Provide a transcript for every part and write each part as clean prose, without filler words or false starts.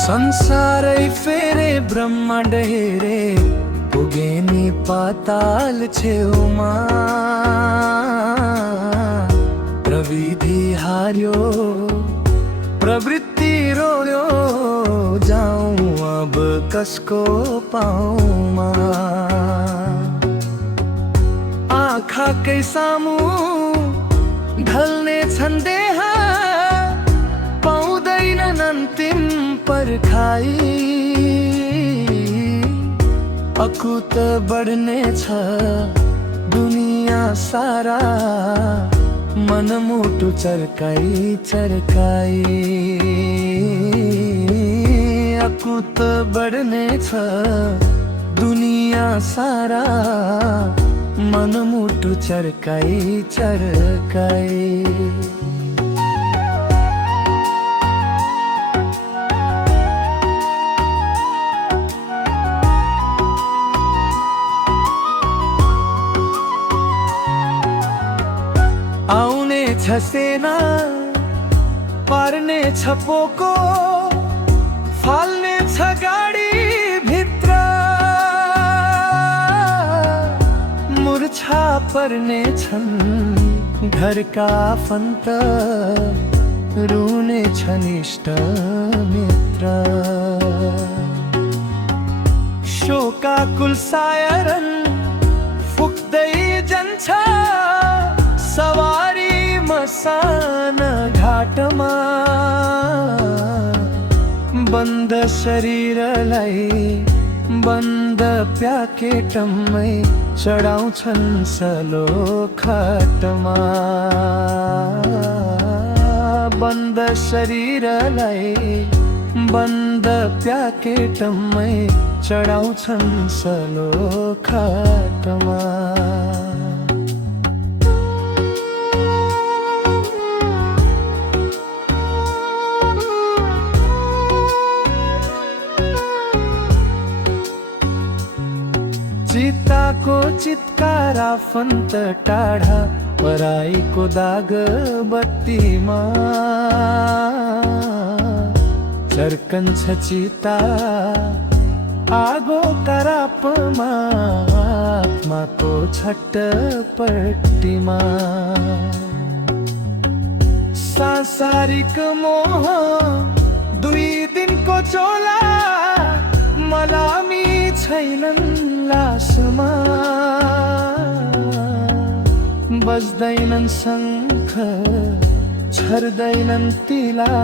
संसारै फेरे ब्रह्माण्ड हेरे पुगे नि पाताल छेउमा। प्रविधि हार्यो प्रवृत्ति रोयो, जाऊं अब कसको पाउँमा। आँखाकै सामु ढल्ने छन् देह, पाउँदैनन् अन्तिम पर्खाई। अकुत बढ्ने छ दुनिया सारा, मनमुटु चर्काई चर्काई। अकुत बढ्ने छ दुनिया सारा, मनमुटु चर्काई चर्काई। आउने छ सेना, पार्ने छ पोको, फाल्ने छ गाडी भित्र। मुर्छा पर्ने छन् घरका आफन्त, रुने छन् इष्ट मित्र। शोकाकुल सायरन फुक्दै जान्छ, सवारी मसान घाटमा। बन्द शरीरलाई बन्द प्याकेटमै चढाउँछन् सलो खटमा। बन्द शरीरलाई बन्द प्याकेटमै चढाउँछन् सलो खटमा। चिताको चित्कार आफन्त टाढा, पराईको दाग बत्तीमा। चर्कन्छ चिता आगो करापमा, आत्माको छट्टपट्टीमा। सांसारिक मोह दुई दिनको चोला, मलामी छैनन् लासमा। बज्दैनन् शङ्ख छर्दैनन् तिला,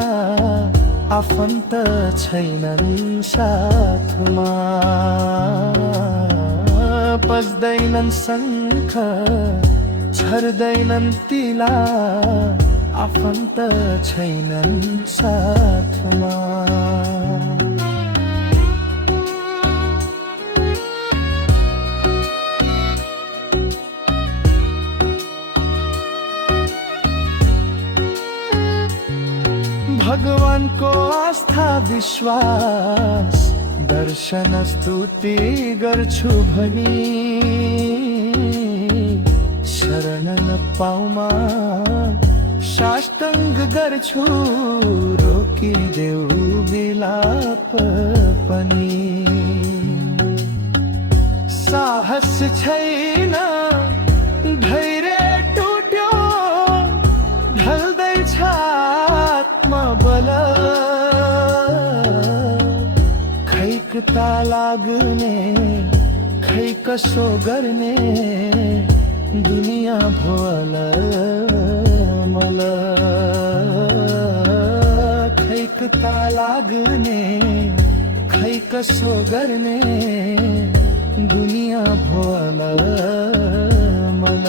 आफन्त छैनन् साथमा। बज्दैनन् शङ्ख छर्दैनन् तिला, आफन्त छैनन् साथमा। भगवानको आस्था विश्वास, दर्शन स्तुति गर्छु भनी। शरण नपाउमा साष्टाङ्ग गर्छु, रोकिदेऊ विलाप पनि। साहस छैन धैर्य टुट्यो, ढल्दैछ आत्मबल। खैकता लाग्ने खै कसो गर्ने, दुनिया भोल मल। खैकता लाग्ने खै कसो गर्ने, दुनिया भोल मल।